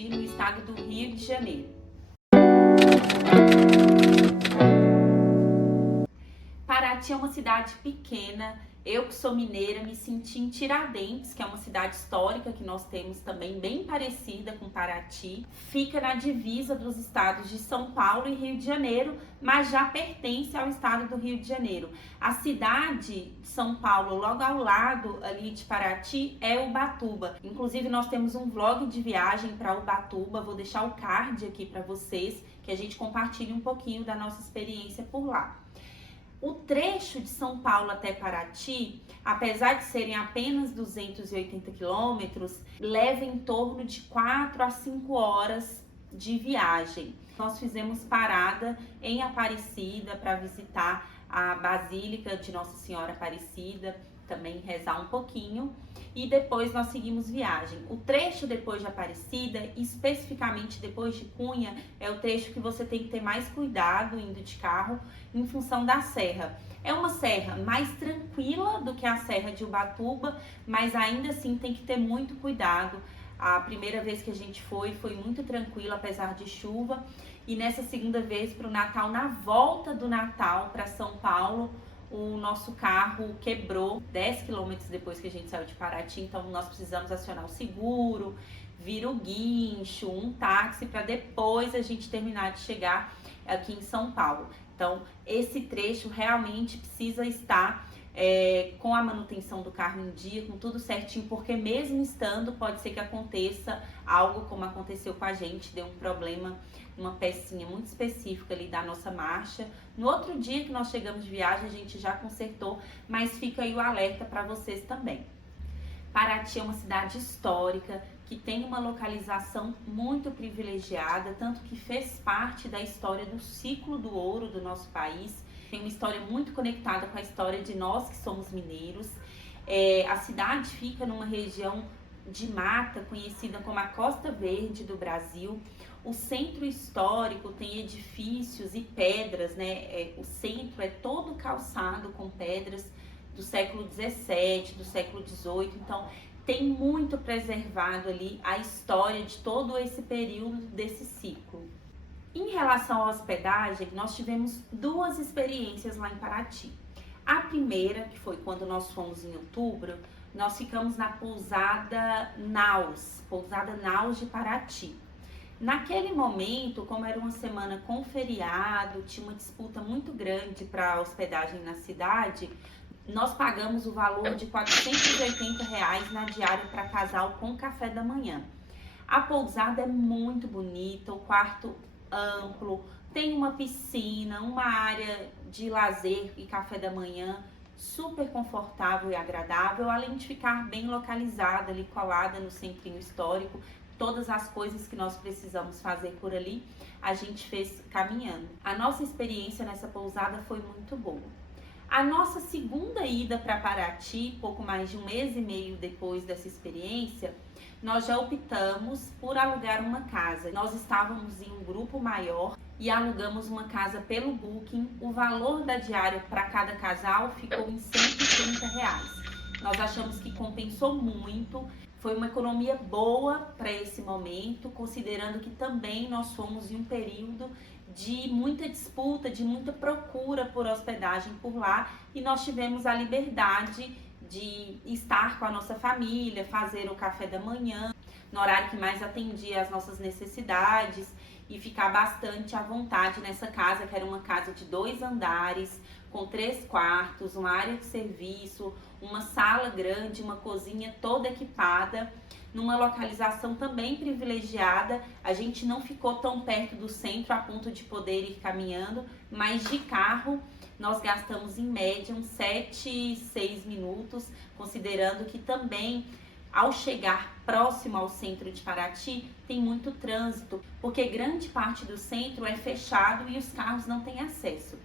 Paraty, no estado do Rio de Janeiro. Paraty é uma cidade pequena. Eu, que sou mineira, me senti em Tiradentes, que é uma cidade histórica que nós temos também, bem parecida com Paraty. Fica na divisa dos estados de São Paulo e Rio de Janeiro, mas já pertence ao estado do Rio de Janeiro. A cidade de São Paulo, logo ao lado ali de Paraty, é Ubatuba. Inclusive, nós temos um vlog de viagem para Ubatuba, vou deixar o card aqui para vocês, que a gente compartilhe um pouquinho da nossa experiência por lá. O trecho de São Paulo até Paraty, apesar de serem apenas 280 quilômetros, leva em torno de 4 a 5 horas de viagem. Nós fizemos parada em Aparecida para visitar a Basílica de Nossa Senhora Aparecida, também rezar um pouquinho, e depois nós seguimos viagem. O trecho depois de Aparecida, especificamente depois de Cunha, é o trecho que você tem que ter mais cuidado indo de carro em função da serra. É uma serra mais tranquila do que a serra de Ubatuba, mas ainda assim tem que ter muito cuidado. A primeira vez que a gente foi muito tranquila, apesar de chuva, e nessa segunda vez para o Natal, na volta do Natal para São Paulo, o nosso carro quebrou 10 quilômetros depois que a gente saiu de Paraty, então nós precisamos acionar o seguro, vir o guincho, um táxi, para depois a gente terminar de chegar aqui em São Paulo. Então, esse trecho realmente precisa estar com a manutenção do carro em dia, com tudo certinho, porque mesmo estando, pode ser que aconteça algo como aconteceu com a gente, deu um problema, uma pecinha muito específica ali da nossa marcha. No outro dia que nós chegamos de viagem, a gente já consertou, mas fica aí o alerta para vocês também. Paraty é uma cidade histórica, que tem uma localização muito privilegiada, tanto que fez parte da história do ciclo do ouro do nosso país. Tem uma história muito conectada com a história de nós que somos mineiros. A cidade fica numa região de mata, conhecida como a Costa Verde do Brasil. O centro histórico tem edifícios e pedras, né? O centro é todo calçado com pedras do século XVII, do século XVIII, então tem muito preservado ali a história de todo esse período desse ciclo. Em relação à hospedagem, nós tivemos duas experiências lá em Paraty. A primeira, que foi quando nós fomos em outubro, nós ficamos na pousada Naus de Paraty. Naquele momento, como era uma semana com feriado, tinha uma disputa muito grande para a hospedagem na cidade, nós pagamos o valor de R$ 480 na diária para casal com café da manhã. A pousada é muito bonita, o quarto amplo, tem uma piscina, uma área de lazer e café da manhã super confortável e agradável, além de ficar bem localizada ali, colada no centrinho histórico. Todas as coisas que nós precisamos fazer por ali, a gente fez caminhando. A nossa experiência nessa pousada foi muito boa. A nossa segunda ida para Paraty, pouco mais de 1 mês e meio depois dessa experiência, nós já optamos por alugar uma casa. Nós estávamos em um grupo maior e alugamos uma casa pelo Booking. O valor da diária para cada casal ficou em R$ 130. Nós achamos que compensou muito. Foi uma economia boa para esse momento, considerando que também nós fomos em um período de muita disputa, de muita procura por hospedagem por lá, e nós tivemos a liberdade de estar com a nossa família, fazer o café da manhã, no horário que mais atendia às nossas necessidades, e ficar bastante à vontade nessa casa, que era uma casa de 2 andares, com 3 quartos, uma área de serviço, uma sala grande, uma cozinha toda equipada, numa localização também privilegiada. A gente não ficou tão perto do centro a ponto de poder ir caminhando, mas de carro nós gastamos em média uns 7, 6 minutos, considerando que também ao chegar próximo ao centro de Paraty tem muito trânsito, porque grande parte do centro é fechado e os carros não têm acesso.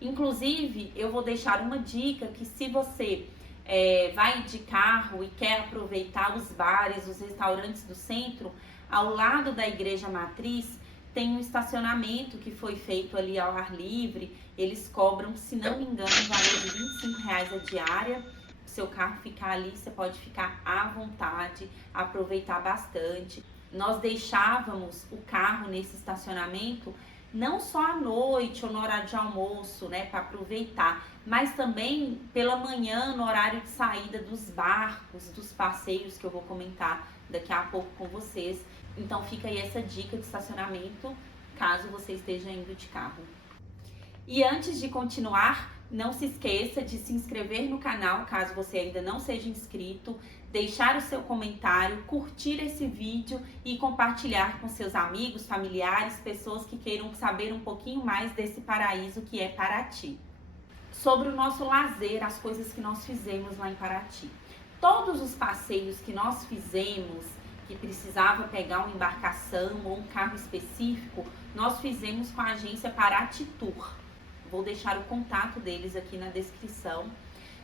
Inclusive, eu vou deixar uma dica que se você vai de carro e quer aproveitar os bares, os restaurantes do centro, ao lado da igreja matriz tem um estacionamento que foi feito ali ao ar livre. Eles cobram, se não me engano, um valor de R$ 25 a diária. O seu carro ficar ali, você pode ficar à vontade, aproveitar bastante. nós deixávamos o carro nesse estacionamento não só à noite ou no horário de almoço, né, para aproveitar, mas também pela manhã, no horário de saída dos barcos, dos passeios que eu vou comentar daqui a pouco com vocês. Então fica aí essa dica de estacionamento, caso você esteja indo de carro. E antes de continuar, não se esqueça de se inscrever no canal, caso você ainda não seja inscrito, deixar o seu comentário, curtir esse vídeo e compartilhar com seus amigos, familiares, pessoas que queiram saber um pouquinho mais desse paraíso que é Paraty. Sobre o nosso lazer, as coisas que nós fizemos lá em Paraty. Todos os passeios que nós fizemos, que precisava pegar uma embarcação ou um carro específico, nós fizemos com a agência Paraty Tour. Vou deixar o contato deles aqui na descrição.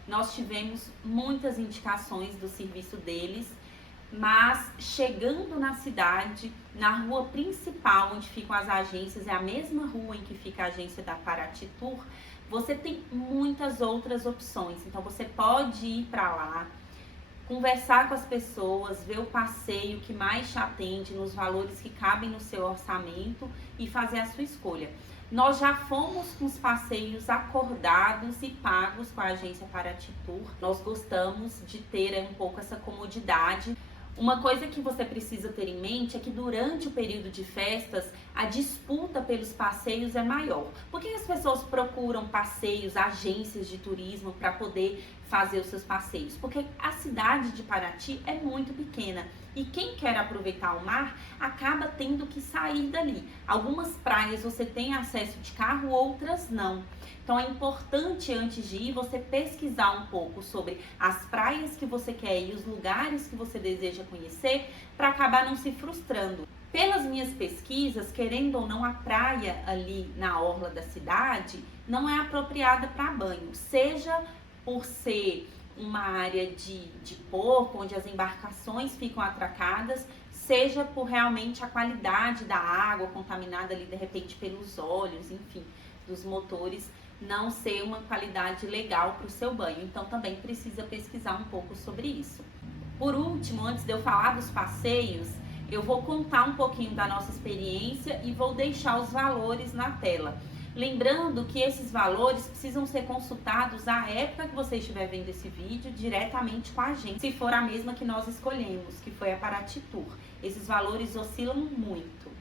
Nós tivemos muitas indicações do serviço deles, mas chegando na cidade, na rua principal onde ficam as agências, é a mesma rua em que fica a agência da Paraty Tour, você tem muitas outras opções. Então você pode ir para lá, conversar com as pessoas, ver o passeio que mais te atende, nos valores que cabem no seu orçamento e fazer a sua escolha. Nós já fomos com os passeios acordados e pagos com a agência Paraty Tour. Nós gostamos de ter um pouco essa comodidade. Uma coisa que você precisa ter em mente é que durante o período de festas, a disputa pelos passeios é maior. Por que as pessoas procuram passeios, agências de turismo para poder fazer os seus passeios? Porque a cidade de Paraty é muito pequena e quem quer aproveitar o mar acaba tendo que sair dali. Algumas praias você tem acesso de carro, outras não. Então é importante, antes de ir, você pesquisar um pouco sobre as praias que você quer ir, os lugares que você deseja conhecer, para acabar não se frustrando. Pelas minhas pesquisas, querendo ou não, a praia ali na orla da cidade não é apropriada para banho, seja por ser uma área de porto, onde as embarcações ficam atracadas, seja por realmente a qualidade da água contaminada ali de repente pelos óleos, enfim, dos motores, não ser uma qualidade legal para o seu banho. Então também precisa pesquisar um pouco sobre isso. Por último, antes de eu falar dos passeios, eu vou contar um pouquinho da nossa experiência e vou deixar os valores na tela. Lembrando que esses valores precisam ser consultados à época que você estiver vendo esse vídeo diretamente com a gente, se for a mesma que nós escolhemos, que foi a Paraty Tour. Esses valores oscilam muito.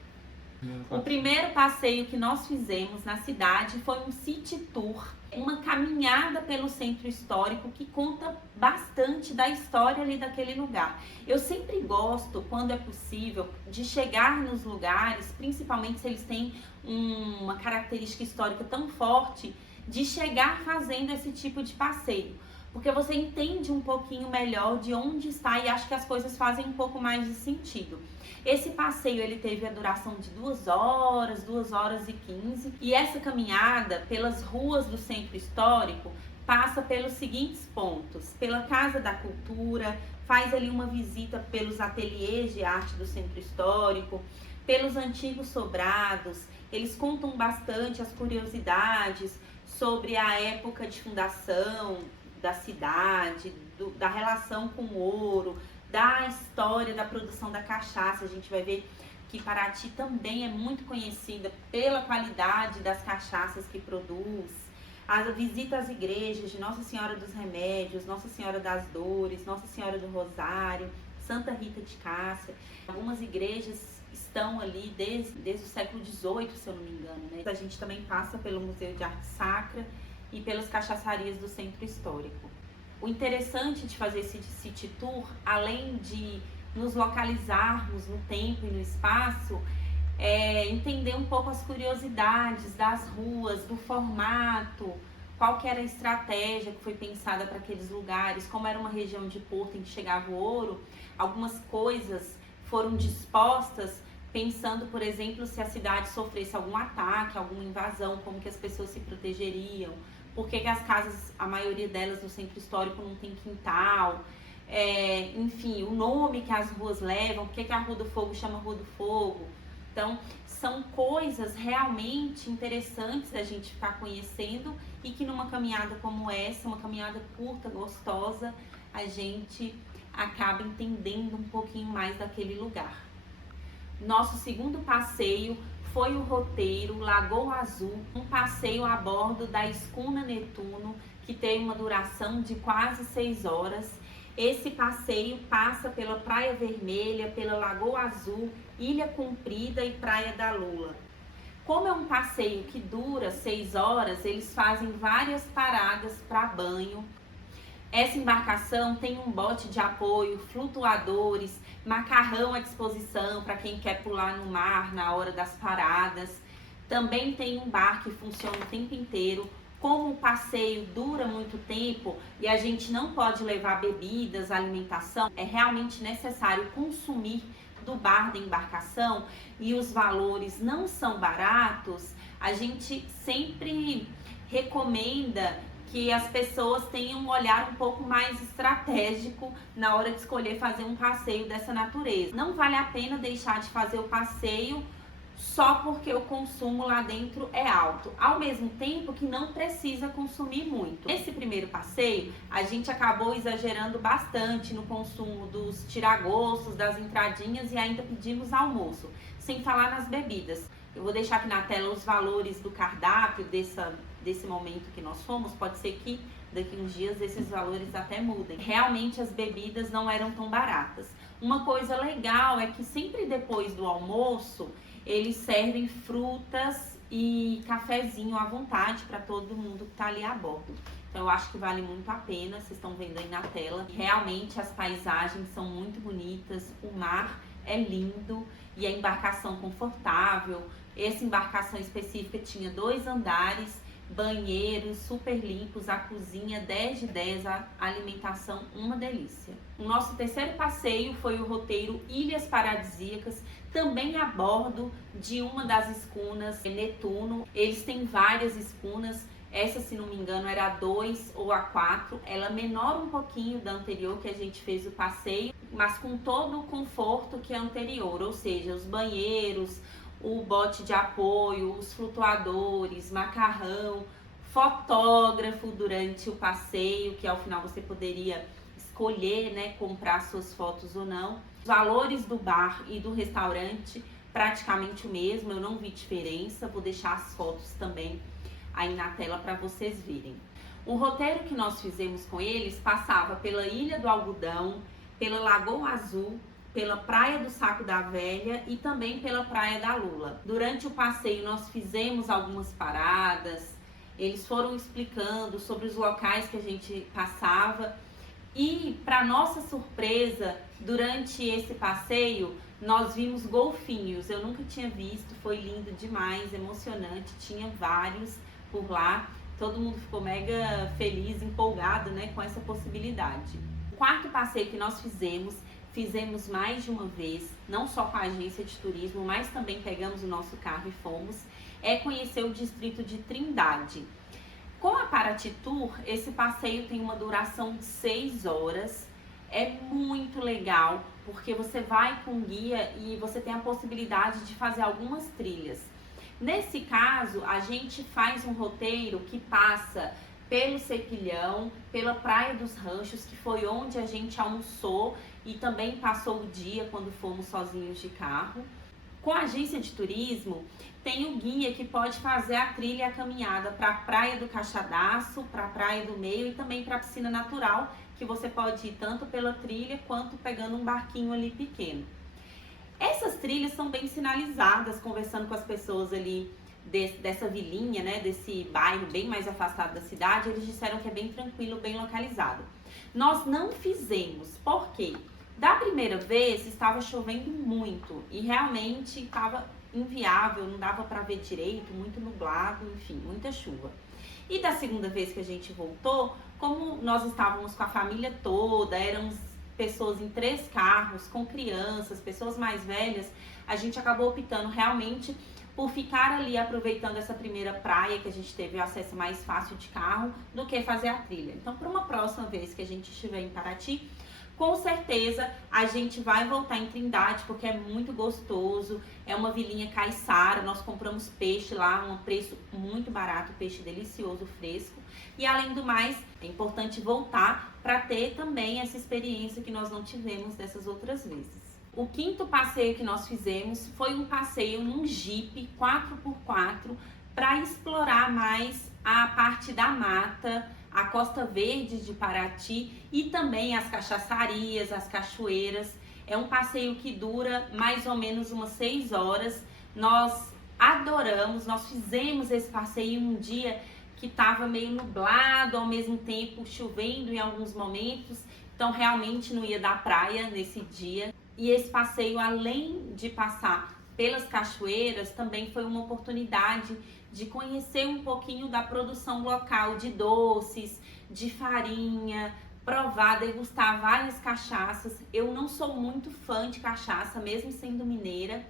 O primeiro passeio que nós fizemos na cidade foi um city tour, uma caminhada pelo centro histórico que conta bastante da história ali daquele lugar. Eu sempre gosto, quando é possível, de chegar nos lugares, principalmente se eles têm uma característica histórica tão forte, de chegar fazendo esse tipo de passeio. Porque você entende um pouquinho melhor de onde está e acho que as coisas fazem um pouco mais de sentido. Esse passeio ele teve a duração de 2 horas, 2 horas e 15. E essa caminhada pelas ruas do centro histórico passa pelos seguintes pontos. Pela Casa da Cultura, faz ali uma visita pelos ateliês de arte do centro histórico, pelos antigos sobrados. Eles contam bastante as curiosidades sobre a época de fundação da cidade, da relação com o ouro, da história da produção da cachaça. A gente vai ver que Paraty também é muito conhecida pela qualidade das cachaças que produz. A visita às igrejas de Nossa Senhora dos Remédios, Nossa Senhora das Dores, Nossa Senhora do Rosário, Santa Rita de Cássia. Algumas igrejas estão ali desde o século XVIII, se eu não me engano, né? A gente também passa pelo Museu de Arte Sacra e pelas cachaçarias do centro histórico. O interessante de fazer esse city tour, além de nos localizarmos no tempo e no espaço, é entender um pouco as curiosidades das ruas, do formato, qual que era a estratégia que foi pensada para aqueles lugares, como era uma região de porto em que chegava o ouro. Algumas coisas foram dispostas pensando, por exemplo, se a cidade sofresse algum ataque, alguma invasão, como que as pessoas se protegeriam. Por que as casas, a maioria delas no centro histórico não tem quintal, enfim, o nome que as ruas levam, por que a Rua do Fogo chama Rua do Fogo. Então, são coisas realmente interessantes da gente ficar conhecendo e que numa caminhada como essa, uma caminhada curta, gostosa, a gente acaba entendendo um pouquinho mais daquele lugar. Nosso segundo passeio foi o roteiro Lagoa Azul, um passeio a bordo da escuna Netuno, que tem uma duração de quase 6 horas. Esse passeio passa pela Praia Vermelha, pela Lagoa Azul, Ilha Comprida e Praia da Lula. Como é um passeio que dura 6 horas, eles fazem várias paradas para banho. Essa embarcação tem um bote de apoio, flutuadores, macarrão à disposição para quem quer pular no mar na hora das paradas. Também tem um bar que funciona o tempo inteiro. Como o passeio dura muito tempo e a gente não pode levar bebidas, alimentação, é realmente necessário consumir do bar da embarcação e os valores não são baratos. A gente sempre recomenda que as pessoas tenham um olhar um pouco mais estratégico na hora de escolher fazer um passeio dessa natureza. Não vale a pena deixar de fazer o passeio só porque o consumo lá dentro é alto, ao mesmo tempo que não precisa consumir muito. Nesse primeiro passeio, a gente acabou exagerando bastante no consumo dos tiragostos, das entradinhas e ainda pedimos almoço, sem falar nas bebidas. Eu vou deixar aqui na tela os valores do cardápio desse momento que nós fomos, pode ser que daqui uns dias esses valores até mudem. Realmente as bebidas não eram tão baratas. Uma coisa legal é que sempre depois do almoço, eles servem frutas e cafezinho à vontade para todo mundo que está ali a bordo. Então eu acho que vale muito a pena, vocês estão vendo aí na tela. Realmente as paisagens são muito bonitas, o mar é lindo e a embarcação confortável. Essa embarcação específica tinha 2 andares, banheiros super limpos, a cozinha 10 de 10, a alimentação uma delícia. O nosso terceiro passeio foi o roteiro Ilhas Paradisíacas, também a bordo de uma das escunas Netuno. Eles têm várias escunas, essa, se não me engano, era a 2 ou a 4, ela é menor um pouquinho da anterior que a gente fez o passeio, mas com todo o conforto que é anterior, ou seja, os banheiros, o bote de apoio, os flutuadores, macarrão, fotógrafo durante o passeio, que ao final você poderia escolher, né, comprar suas fotos ou não. Os valores do bar e do restaurante praticamente o mesmo, eu não vi diferença, vou deixar as fotos também aí na tela para vocês verem. O roteiro que nós fizemos com eles passava pela Ilha do Algodão, pela Lagoa Azul, pela Praia do Saco da Velha e também pela Praia da Lula. Durante o passeio nós fizemos algumas paradas, eles foram explicando sobre os locais que a gente passava e, para nossa surpresa, durante esse passeio nós vimos golfinhos. Eu nunca tinha visto, foi lindo demais, emocionante, tinha vários por lá. Todo mundo ficou mega feliz, empolgado, né, com essa possibilidade. O quarto passeio que nós fizemos mais de uma vez, não só com a agência de turismo, mas também pegamos o nosso carro e fomos, é conhecer o distrito de Trindade. Com a Paraty Tour, esse passeio tem uma duração de 6 horas, é muito legal, porque você vai com guia e você tem a possibilidade de fazer algumas trilhas. Nesse caso, a gente faz um roteiro que passa pelo Cepilhão, pela Praia dos Ranchos, que foi onde a gente almoçou e também passou o dia quando fomos sozinhos de carro. Com a agência de turismo, tem o guia que pode fazer a trilha e a caminhada para a Praia do Caixadaço, para a Praia do Meio e também para a Piscina Natural, que você pode ir tanto pela trilha quanto pegando um barquinho ali pequeno. Essas trilhas são bem sinalizadas, conversando com as pessoas ali dessa vilinha, né, desse bairro bem mais afastado da cidade, eles disseram que é bem tranquilo, bem localizado. Nós não fizemos, por quê? Da primeira vez estava chovendo muito e realmente estava inviável, não dava para ver direito, muito nublado, enfim, muita chuva. E da segunda vez que a gente voltou, como nós estávamos com a família toda, éramos pessoas em 3 carros, com crianças, pessoas mais velhas, a gente acabou optando realmente por ficar ali aproveitando essa primeira praia que a gente teve o acesso mais fácil de carro do que fazer a trilha. Então, para uma próxima vez que a gente estiver em Paraty, com certeza a gente vai voltar em Trindade, porque é muito gostoso, é uma vilinha caiçara, nós compramos peixe lá, um preço muito barato, peixe delicioso, fresco. E além do mais, é importante voltar para ter também essa experiência que nós não tivemos dessas outras vezes. O quinto passeio que nós fizemos foi um passeio num Jeep 4x4 para explorar mais a parte da mata, a Costa Verde de Paraty e também as cachaçarias, as cachoeiras. É um passeio que dura mais ou menos umas 6 horas. Nós adoramos, nós fizemos esse passeio um dia que estava meio nublado, ao mesmo tempo chovendo em alguns momentos, então realmente não ia dar praia nesse dia. E esse passeio, além de passar pelas cachoeiras, também foi uma oportunidade de conhecer um pouquinho da produção local de doces, de farinha, provar, degustar várias cachaças. Eu não sou muito fã de cachaça, mesmo sendo mineira.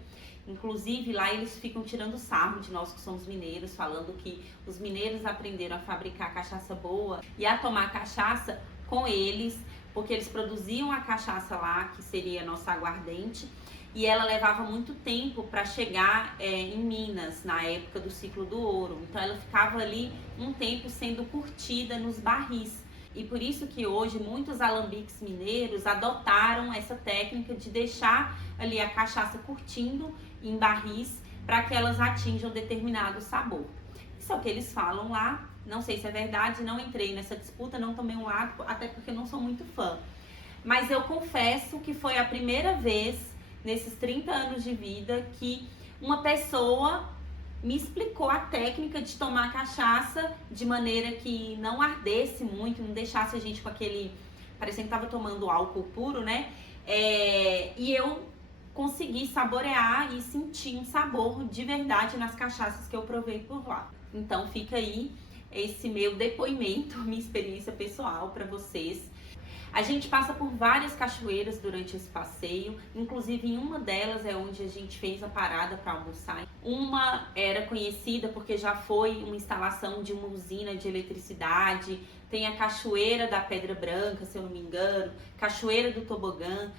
Inclusive, lá eles ficam tirando sarro de nós que somos mineiros, falando que os mineiros aprenderam a fabricar cachaça boa e a tomar cachaça com eles, porque eles produziam a cachaça lá, que seria a nossa aguardente, e ela levava muito tempo para chegar em Minas, na época do ciclo do ouro. Então ela ficava ali um tempo sendo curtida nos barris. E por isso que hoje muitos alambiques mineiros adotaram essa técnica de deixar ali a cachaça curtindo em barris para que elas atinjam determinado sabor. Isso é o que eles falam lá. Não sei se é verdade, não entrei nessa disputa, não tomei um lado, até porque não sou muito fã. Mas eu confesso que foi a primeira vez, nesses 30 anos de vida, que uma pessoa me explicou a técnica de tomar cachaça de maneira que não ardesse muito, não deixasse a gente com aquele... parecendo que estava tomando álcool puro, né? E eu consegui saborear e sentir um sabor de verdade nas cachaças que eu provei por lá. Então fica aí esse meu depoimento, minha experiência pessoal para vocês. A gente passa por várias cachoeiras durante esse passeio, inclusive em uma delas é onde a gente fez a parada para almoçar. Uma era conhecida porque já foi uma instalação de uma usina de eletricidade, tem a Cachoeira da Pedra Branca, se eu não me engano, Cachoeira do Tobogã,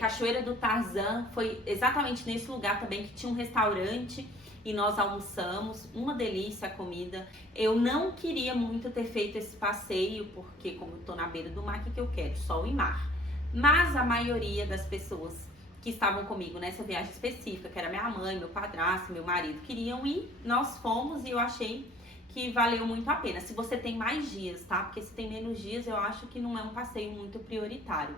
Cachoeira do Tarzan, foi exatamente nesse lugar também que tinha um restaurante e nós almoçamos, uma delícia a comida. Eu não queria muito ter feito esse passeio, porque como eu tô na beira do mar, o que eu quero? Sol e mar. Mas a maioria das pessoas que estavam comigo nessa viagem específica, que era minha mãe, meu padrasto, meu marido, queriam ir, nós fomos e eu achei que valeu muito a pena. Se você tem mais dias, tá? Porque se tem menos dias, eu acho que não é um passeio muito prioritário.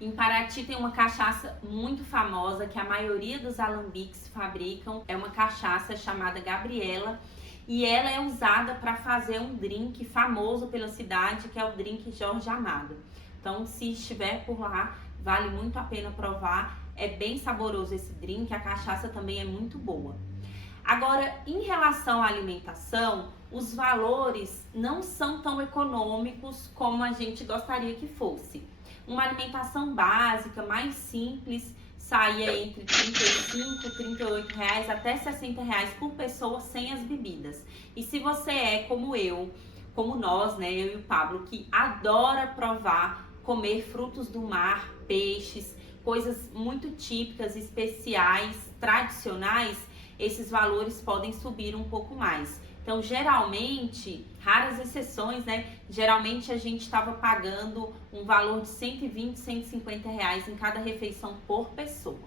Em Paraty tem uma cachaça muito famosa que a maioria dos alambiques fabricam. É uma cachaça chamada Gabriela e ela é usada para fazer um drink famoso pela cidade, que é o drink Jorge Amado. Então, se estiver por lá, vale muito a pena provar. É bem saboroso esse drink, a cachaça também é muito boa. Agora, em relação à alimentação, os valores não são tão econômicos como a gente gostaria que fosse. Uma alimentação básica, mais simples, saía entre R$ 35, R$ 38 até R$ 60 por pessoa sem as bebidas. E se você é como eu, como nós, né, eu e o Pablo, que adora provar, comer frutos do mar, peixes, coisas muito típicas, especiais, tradicionais, esses valores podem subir um pouco mais. Então, geralmente, raras exceções, né? Geralmente a gente estava pagando um valor de R$ 120, R$ 150 em cada refeição por pessoa.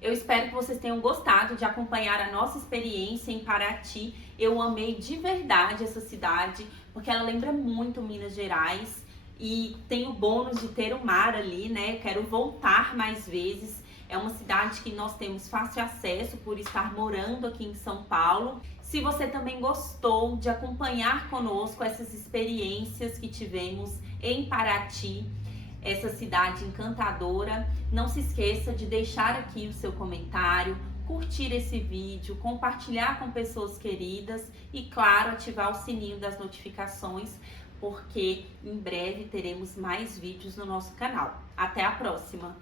Eu espero que vocês tenham gostado de acompanhar a nossa experiência em Paraty. Eu amei de verdade essa cidade, porque ela lembra muito Minas Gerais e tem o bônus de ter o mar ali, né? Eu quero voltar mais vezes. É uma cidade que nós temos fácil acesso por estar morando aqui em São Paulo. Se você também gostou de acompanhar conosco essas experiências que tivemos em Paraty, essa cidade encantadora, não se esqueça de deixar aqui o seu comentário, curtir esse vídeo, compartilhar com pessoas queridas e, claro, ativar o sininho das notificações, porque em breve teremos mais vídeos no nosso canal. Até a próxima!